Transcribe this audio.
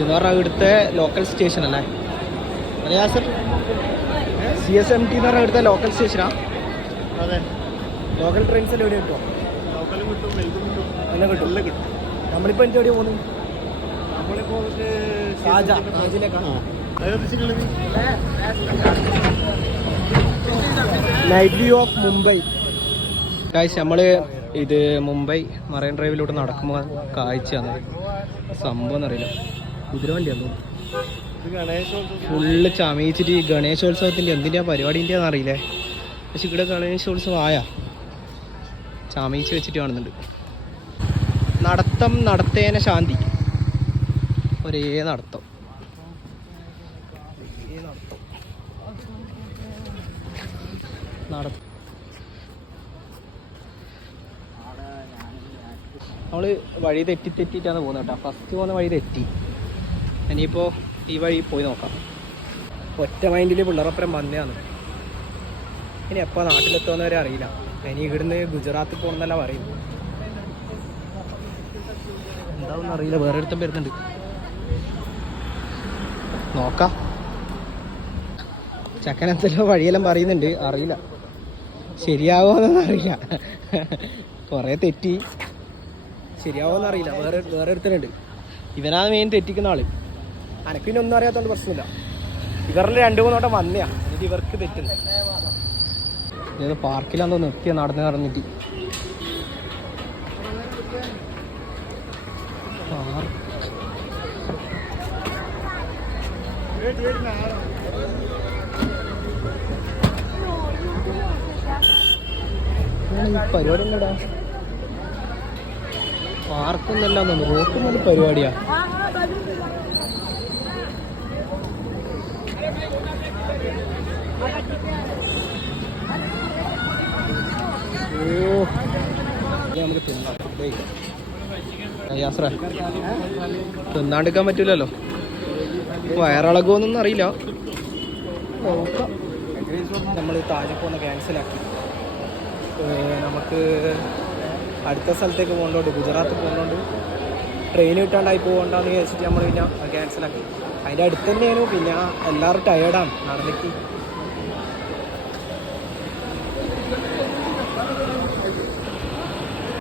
എന്ന് പറഞ്ഞാൽ ഇവിടുത്തെ ലോക്കൽ സ്റ്റേഷൻ അല്ലേ അതെയാ സർ? CSMT എന്ന് പറഞ്ഞാൽ ഇവിടുത്തെ ലോക്കൽ സ്റ്റേഷനാ? അതെ. ലോക്കൽ ട്രെയിൻസ് എല്ലാം എവിടെ കിട്ടുമോ? ലോക്കലും കിട്ടും, വെൽക്കും കിട്ടും, എല്ലാം കിട്ടും. എല്ലാം കിട്ടും. നമ്മളിപ്പോൾ എനിക്ക് എവിടെയാണ് പോകുന്നത്? നമ്മളിപ്പോൾ താജിലേക്കാണ്. Night view of Mumbai. നമ്മൾ ഇത് മുംബൈ മറൈൻ ഡ്രൈവിലൂടെ നടക്കുമ്പോൾ കാഴ്ചയാണ്. സംഭവം എന്നറിയില്ല, കുതിരവണ്ടിയാന്ന് ഫുള്ള് ചമയിച്ചിട്ട്. ഗണേശോത്സവത്തിൻ്റെ എന്തിൻ്റെ പരിപാടിൻ്റെ അറിയില്ലേ, പക്ഷെ ഇവിടെ ഗണേശോത്സവം ആയാ ചമയിച്ച് വെച്ചിട്ട് കാണുന്നുണ്ട്. നടത്തം നടത്തേന ശാന്തി, ഒരേ നടത്തം. നമ്മൾ വഴി തെറ്റിയിട്ടാണ് പോകുന്നത് കേട്ടോ. ഫസ്റ്റ് പോകുന്ന വഴി തെറ്റി. ഇനിയിപ്പോൾ ഈ വഴി പോയി നോക്കാം. ഒറ്റ മൈൻഡിൽ പിള്ളേരൊപ്പം വന്നതാണ്. ഇനി എപ്പോൾ നാട്ടിലെത്തുമെന്ന് വരെ അറിയില്ല. ഇനി ഇവിടുന്ന് ഗുജറാത്തിൽ പോകണമെന്നല്ല പറയും. എന്താണെന്ന് അറിയില്ല, വേറെ ഒരുത്തം വരുന്നുണ്ട്, നോക്കാം. ചക്കനത്തല്ലോ വഴിയെല്ലാം പറയുന്നുണ്ട്, അറിയില്ല ശരിയാവുമെന്നൊന്നും അറിയില്ല. കുറേ തെറ്റി, ശരിയാവുമെന്ന് അറിയില്ല. വേറെ ഒരുത്തനുണ്ട്, ഇവനാണ് മെയിൻ തെറ്റിക്കുന്ന ആള്. അനക്ക് പിന്നെ ഒന്നും അറിയാത്തതുകൊണ്ട് പ്രശ്നമില്ല. ഇവരുടെ 2-3 വട്ടം വന്നയാ, എന്നിട്ട് ഇവർക്ക് തെറ്റുന്നു. ഇത് പാർക്കിലാന്ന് നിർത്തിയ നടന്നിട്ട്. പരിപാടി ഒന്നടാ, പാർക്കൊന്നല്ല, റോട്ടും ഒരു പരിപാടിയാ. നമുക്ക് തിന്നാണ്ടിരിക്കാൻ പറ്റൂലല്ലോ, വയറിളകുമെന്നൊന്നും അറിയില്ല. നമ്മൾ താഴെ പോകുന്ന ക്യാൻസലാക്കി. നമുക്ക് അടുത്ത സ്ഥലത്തേക്ക് പോകേണ്ടതുകൊണ്ട്, ഗുജറാത്ത് പോകുന്നതുകൊണ്ട് ട്രെയിൻ കിട്ടാണ്ടായി പോകണ്ടെന്ന് വിചാരിച്ചിട്ട് നമ്മൾ പിന്നെ ക്യാൻസലാക്കി. അതിൻ്റെ അടുത്ത് തന്നെയാണ്. പിന്നെ എല്ലാവരും ടയേർഡാണ് നടന്നിട്ട്.